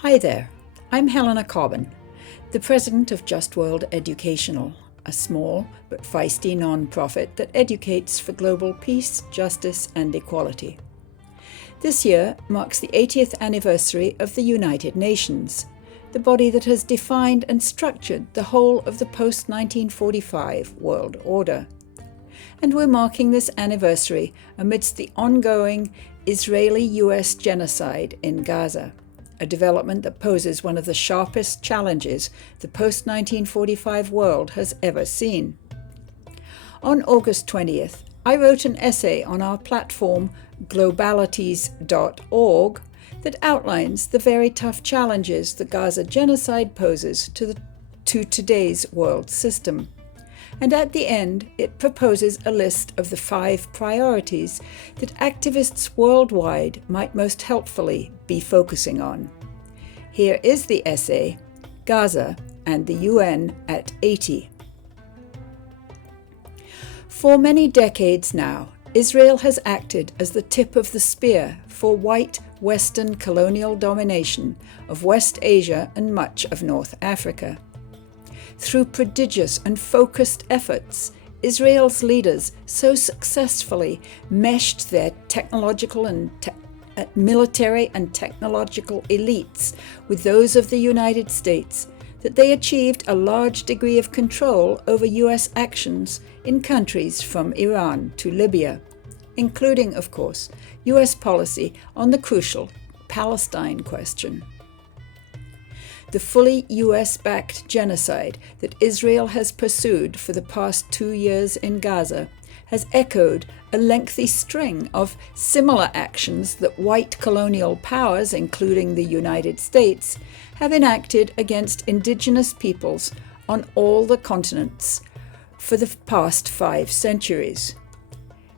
Hi there, I'm Helena Cobbin, the president of Just World Educational, a small but feisty non-profit that educates for global peace, justice and equality. This year marks the 80th anniversary of the United Nations, the body that has defined and structured the whole of the post-1945 world order. And we're marking this anniversary amidst the ongoing Israeli-US genocide in Gaza, a development that poses one of the sharpest challenges the post-1945 world has ever seen. On August 20th, I wrote an essay on our platform globalities.org that outlines the very tough challenges the Gaza genocide poses to today's world system. And at the end, it proposes a list of the 5 priorities that activists worldwide might most helpfully be focusing on. Here is the essay, Gaza and the UN at 80. For many decades now, Israel has acted as the tip of the spear for white Western colonial domination of West Asia and much of North Africa. Through prodigious and focused efforts, Israel's leaders so successfully meshed their technological and military and technological elites with those of the United States that they achieved a large degree of control over US actions in countries from Iran to Libya, including, of course, US policy on the crucial Palestine question. The fully US-backed genocide that Israel has pursued for the past 2 years in Gaza has echoed a lengthy string of similar actions that white colonial powers, including the United States, have enacted against indigenous peoples on all the continents for the past 5 centuries.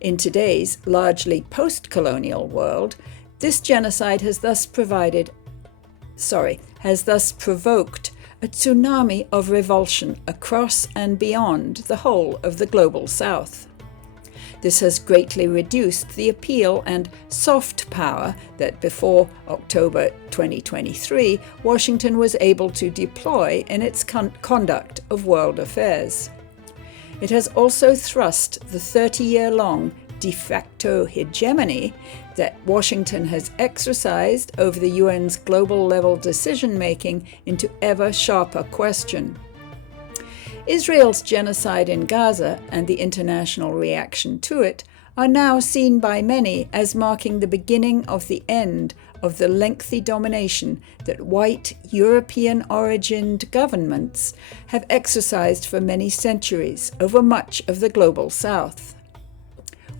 In today's largely post-colonial world, this genocide has thus provoked a tsunami of revulsion across and beyond the whole of the global South. This has greatly reduced the appeal and soft power that before October 2023 Washington was able to deploy in its conduct of world affairs. It has also thrust the 30-year-long de facto hegemony that Washington has exercised over the UN's global-level decision-making into ever sharper question. Israel's genocide in Gaza and the international reaction to it are now seen by many as marking the beginning of the end of the lengthy domination that white European-origined governments have exercised for many centuries over much of the global South.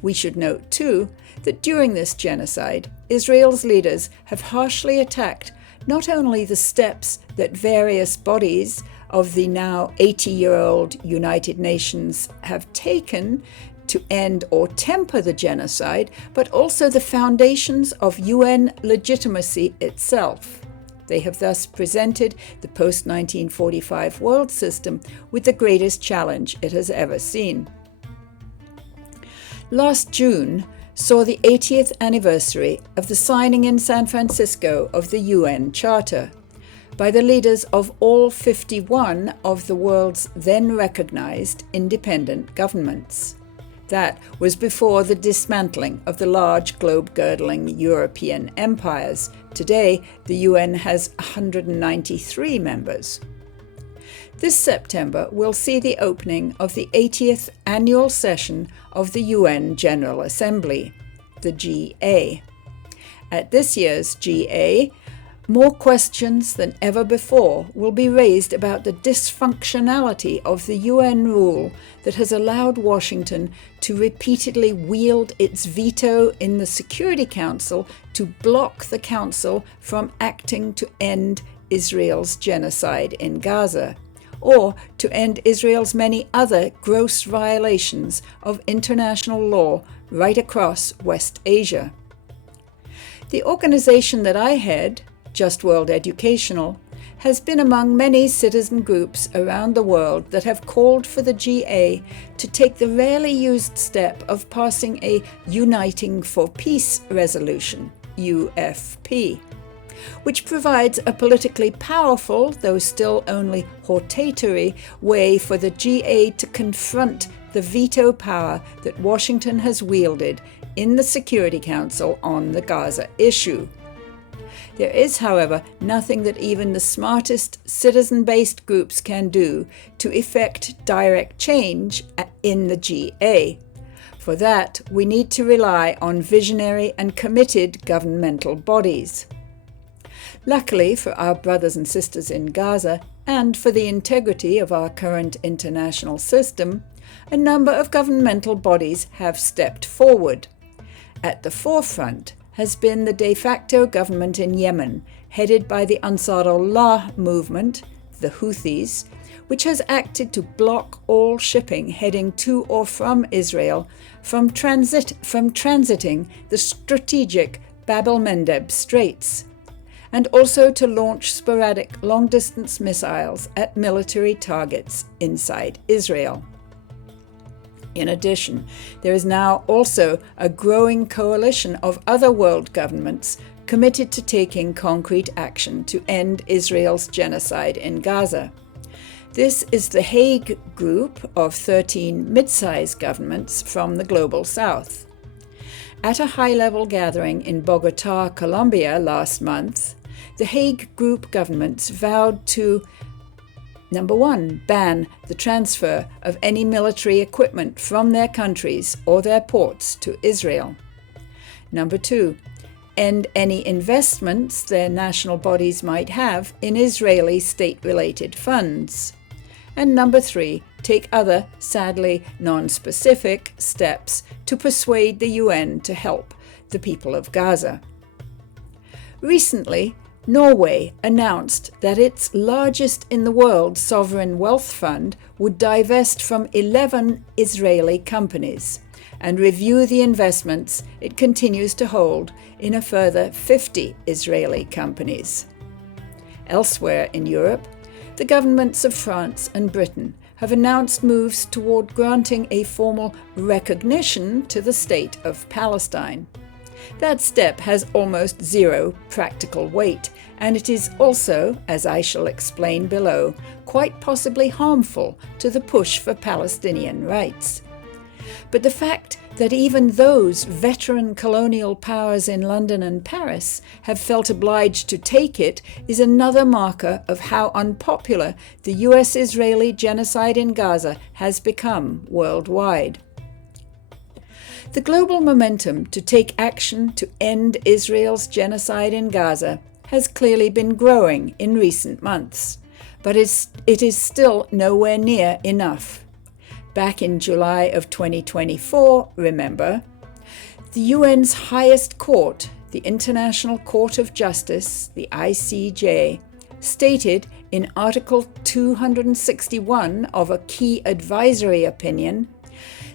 We should note, too, that during this genocide, Israel's leaders have harshly attacked not only the steps that various bodies of the now 80-year-old United Nations have taken to end or temper the genocide, but also the foundations of UN legitimacy itself. They have thus presented the post-1945 world system with the greatest challenge it has ever seen. Last June saw the 80th anniversary of the signing in San Francisco of the UN Charter by the leaders of all 51 of the world's then recognized independent governments. That was before the dismantling of the large globe-girdling European empires. Today, the UN has 193 members. This September will see the opening of the 80th annual session of the UN General Assembly, the GA. At this year's GA, more questions than ever before will be raised about the dysfunctionality of the UN rule that has allowed Washington to repeatedly wield its veto in the Security Council to block the Council from acting to end Israel's genocide in Gaza, or to end Israel's many other gross violations of international law right across West Asia. The organization that I head, Just World Educational, has been among many citizen groups around the world that have called for the GA to take the rarely used step of passing a Uniting for Peace resolution, UFP. which provides a politically powerful, though still only hortatory, way for the GA to confront the veto power that Washington has wielded in the Security Council on the Gaza issue. There is, however, nothing that even the smartest citizen-based groups can do to effect direct change in the GA. For that, we need to rely on visionary and committed governmental bodies. Luckily for our brothers and sisters in Gaza, and for the integrity of our current international system, a number of governmental bodies have stepped forward. At the forefront has been the de facto government in Yemen, headed by the Ansarullah movement, the Houthis, which has acted to block all shipping heading to or from Israel from transiting the strategic Bab el-Mandeb Straits, and also to launch sporadic long-distance missiles at military targets inside Israel. In addition, there is now also a growing coalition of other world governments committed to taking concrete action to end Israel's genocide in Gaza. This is the Hague Group of 13 mid-sized governments from the Global South. At a high-level gathering in Bogotá, Colombia last month, the Hague Group governments vowed to: Number 1, ban the transfer of any military equipment from their countries or their ports to Israel. Number 2, end any investments their national bodies might have in Israeli state-related funds. And number 3, take other, sadly non-specific, steps to persuade the UN to help the people of Gaza. Recently, Norway announced that its largest in the world sovereign wealth fund would divest from 11 Israeli companies and review the investments it continues to hold in a further 50 Israeli companies. Elsewhere in Europe, the governments of France and Britain have announced moves toward granting a formal recognition to the state of Palestine. That step has almost zero practical weight, and it is also, as I shall explain below, quite possibly harmful to the push for Palestinian rights. But the fact that even those veteran colonial powers in London and Paris have felt obliged to take it is another marker of how unpopular the US-Israeli genocide in Gaza has become worldwide. The global momentum to take action to end Israel's genocide in Gaza has clearly been growing in recent months, but it is still nowhere near enough. Back in July of 2024, remember, the UN's highest court, the International Court of Justice, the ICJ, stated in Article 261 of a key advisory opinion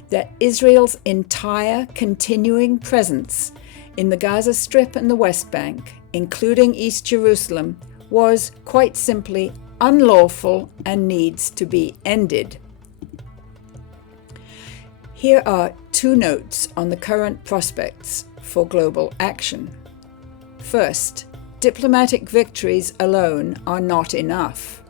that Israel's entire continuing presence in the Gaza Strip and the West Bank, including East Jerusalem, was quite simply unlawful and needs to be ended. Here are 2 notes on the current prospects for global action. First, diplomatic victories alone are not enough.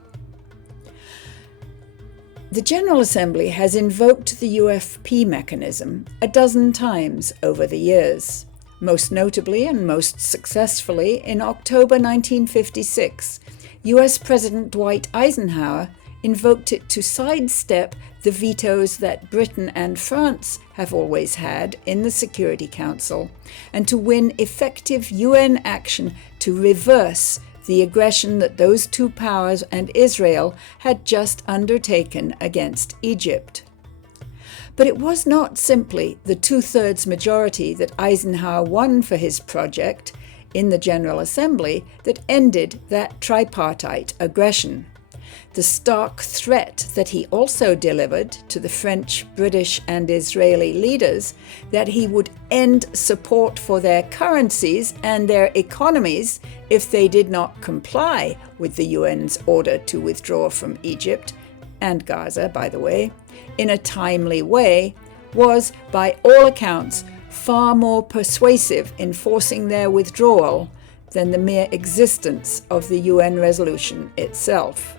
The General Assembly has invoked the UFP mechanism a dozen times over the years, most notably and most successfully in October 1956. US President Dwight Eisenhower invoked it to sidestep the vetoes that Britain and France have always had in the Security Council, and to win effective UN action to reverse the aggression that those 2 powers and Israel had just undertaken against Egypt. But it was not simply the 2/3 majority that Eisenhower won for his project in the General Assembly that ended that tripartite aggression. The stark threat that he also delivered to the French, British, and Israeli leaders that he would end support for their currencies and their economies if they did not comply with the UN's order to withdraw from Egypt, and Gaza, by the way, in a timely way, was, by all accounts, far more persuasive in forcing their withdrawal than the mere existence of the UN resolution itself.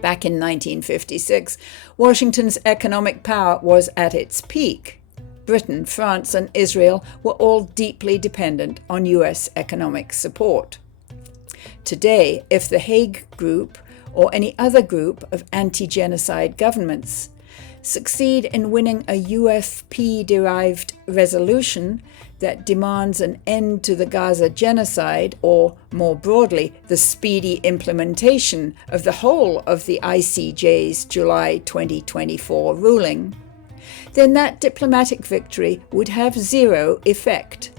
Back in 1956, Washington's economic power was at its peak. Britain, France, and Israel were all deeply dependent on US economic support. Today, if the Hague Group or any other group of anti-genocide governments succeed in winning a UFP-derived resolution that demands an end to the Gaza genocide, or more broadly, the speedy implementation of the whole of the ICJ's July 2024 ruling, then that diplomatic victory would have zero effect,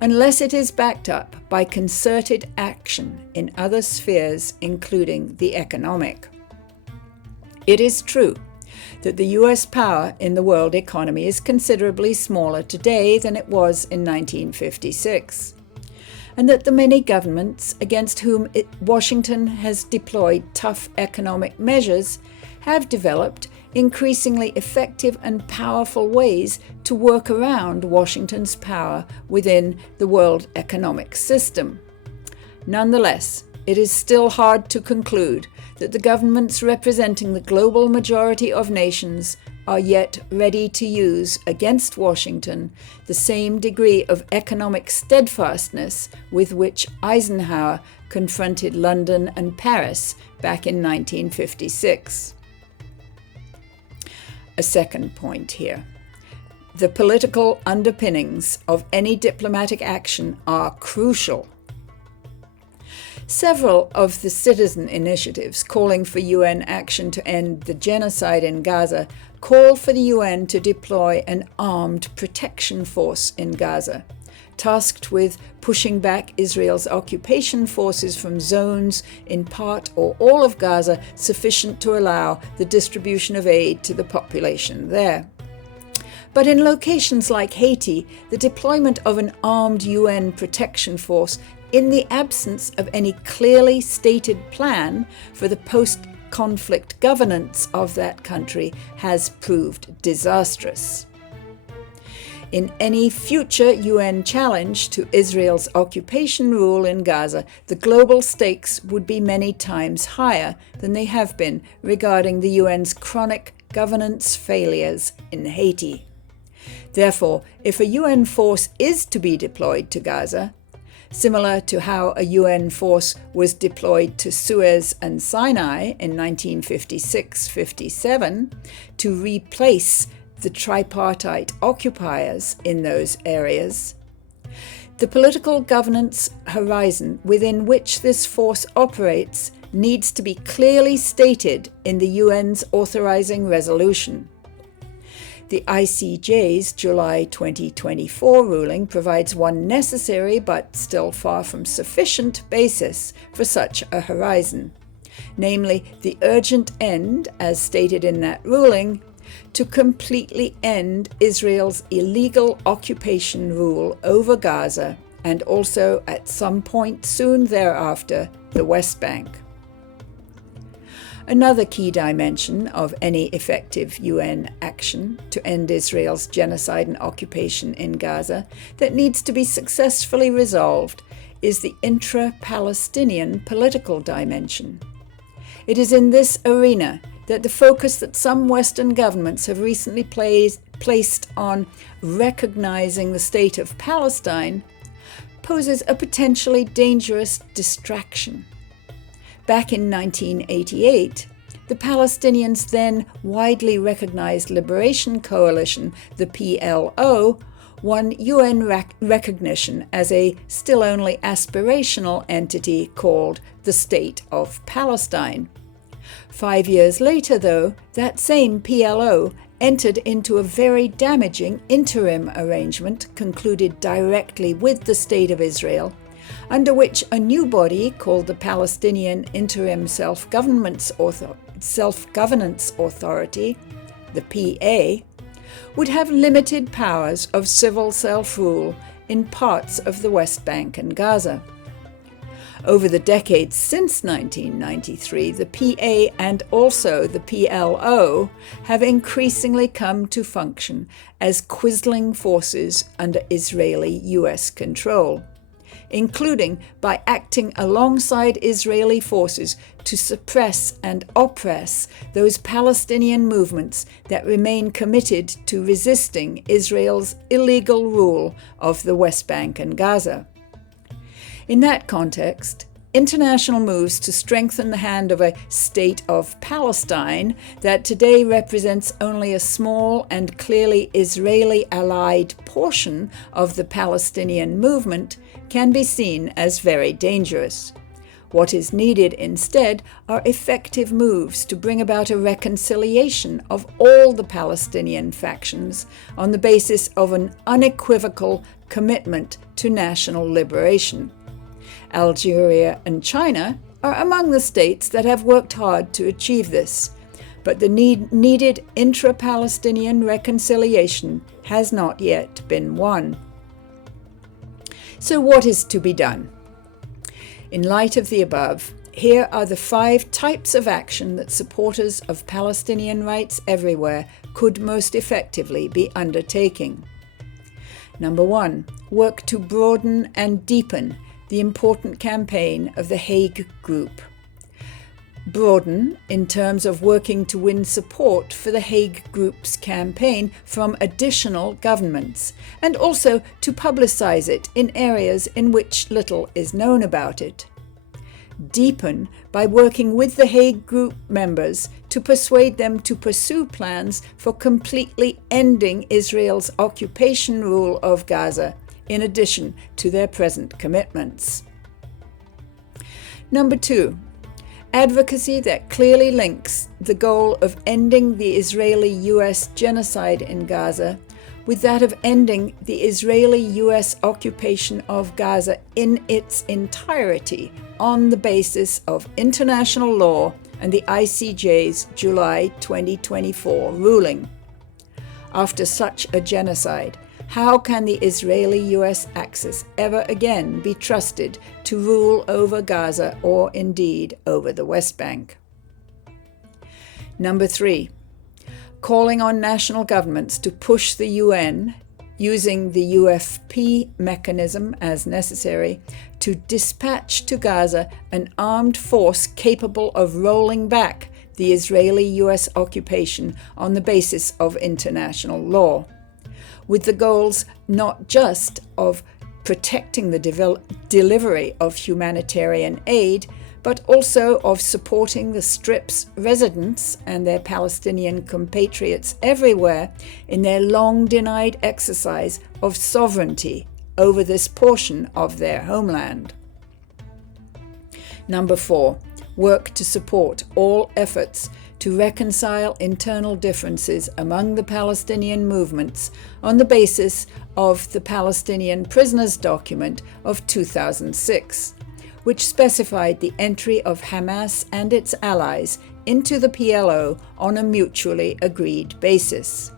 unless it is backed up by concerted action in other spheres, including the economic. It is true that the US power in the world economy is considerably smaller today than it was in 1956, and that the many governments against whom Washington has deployed tough economic measures have developed increasingly effective and powerful ways to work around Washington's power within the world economic system. Nonetheless, it is still hard to conclude that the governments representing the global majority of nations are yet ready to use against Washington the same degree of economic steadfastness with which Eisenhower confronted London and Paris back in 1956. A second point here. The political underpinnings of any diplomatic action are crucial. Several of the citizen initiatives calling for UN action to end the genocide in Gaza call for the UN to deploy an armed protection force in Gaza, tasked with pushing back Israel's occupation forces from zones in part or all of Gaza sufficient to allow the distribution of aid to the population there. But in locations like Haiti, the deployment of an armed UN protection force in the absence of any clearly stated plan for the post-conflict governance of that country has proved disastrous. In any future UN challenge to Israel's occupation rule in Gaza, the global stakes would be many times higher than they have been regarding the UN's chronic governance failures in Haiti. Therefore, if a UN force is to be deployed to Gaza, similar to how a UN force was deployed to Suez and Sinai in 1956-57 to replace the tripartite occupiers in those areas, the political governance horizon within which this force operates needs to be clearly stated in the UN's authorizing resolution. The ICJ's July 2024 ruling provides one necessary but still far from sufficient basis for such a horizon, namely the urgent end, as stated in that ruling, to completely end Israel's illegal occupation rule over Gaza and also at some point soon thereafter the West Bank. Another key dimension of any effective UN action to end Israel's genocide and occupation in Gaza that needs to be successfully resolved is the intra-Palestinian political dimension. It is in this arena that the focus that some Western governments have recently placed on recognizing the state of Palestine poses a potentially dangerous distraction. Back in 1988, the Palestinians' then widely recognized liberation coalition, the PLO, won UN recognition as a still only aspirational entity called the State of Palestine. 5 years later, though, that same PLO entered into a very damaging interim arrangement concluded directly with the State of Israel, under which a new body called the Palestinian Interim Self-Governance Authority, the PA, would have limited powers of civil self-rule in parts of the West Bank and Gaza. Over the decades since 1993, the PA and also the PLO have increasingly come to function as quisling forces under Israeli-US control. including by acting alongside Israeli forces to suppress and oppress those Palestinian movements that remain committed to resisting Israel's illegal rule of the West Bank and Gaza. In that context, international moves to strengthen the hand of a state of Palestine that today represents only a small and clearly Israeli-allied portion of the Palestinian movement can be seen as very dangerous. What is needed instead are effective moves to bring about a reconciliation of all the Palestinian factions on the basis of an unequivocal commitment to national liberation. Algeria and China are among the states that have worked hard to achieve this, but the needed intra-Palestinian reconciliation has not yet been won. So what is to be done? In light of the above, here are the 5 types of action that supporters of Palestinian rights everywhere could most effectively be undertaking. Number 1, work to broaden and deepen the important campaign of the Hague Group. Broaden in terms of working to win support for the Hague Group's campaign from additional governments, and also to publicize it in areas in which little is known about it. Deepen by working with the Hague Group members to persuade them to pursue plans for completely ending Israel's occupation rule of Gaza, in addition to their present commitments. Number 2, advocacy that clearly links the goal of ending the Israeli-US genocide in Gaza with that of ending the Israeli-US occupation of Gaza in its entirety on the basis of international law and the ICJ's July 2024 ruling. After such a genocide, how can the Israeli-US axis ever again be trusted to rule over Gaza or indeed over the West Bank? Number 3, calling on national governments to push the UN, using the UFP mechanism as necessary, to dispatch to Gaza an armed force capable of rolling back the Israeli-US occupation on the basis of international law, with the goals not just of protecting the delivery of humanitarian aid, but also of supporting the Strip's residents and their Palestinian compatriots everywhere in their long-denied exercise of sovereignty over this portion of their homeland. Number 4, work to support all efforts to reconcile internal differences among the Palestinian movements on the basis of the Palestinian Prisoners Document of 2006, which specified the entry of Hamas and its allies into the PLO on a mutually agreed basis.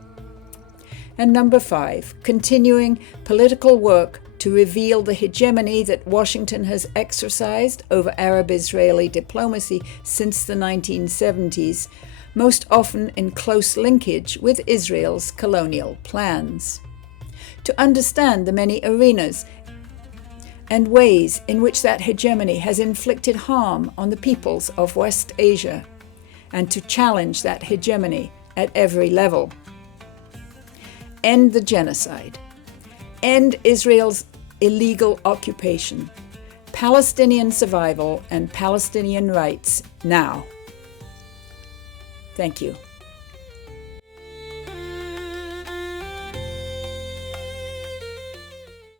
And number 5, continuing political work to reveal the hegemony that Washington has exercised over Arab-Israeli diplomacy since the 1970s, most often in close linkage with Israel's colonial plans. To understand the many arenas and ways in which that hegemony has inflicted harm on the peoples of West Asia, and to challenge that hegemony at every level. End the genocide. End Israel's illegal occupation. Palestinian survival and Palestinian rights now. Thank you.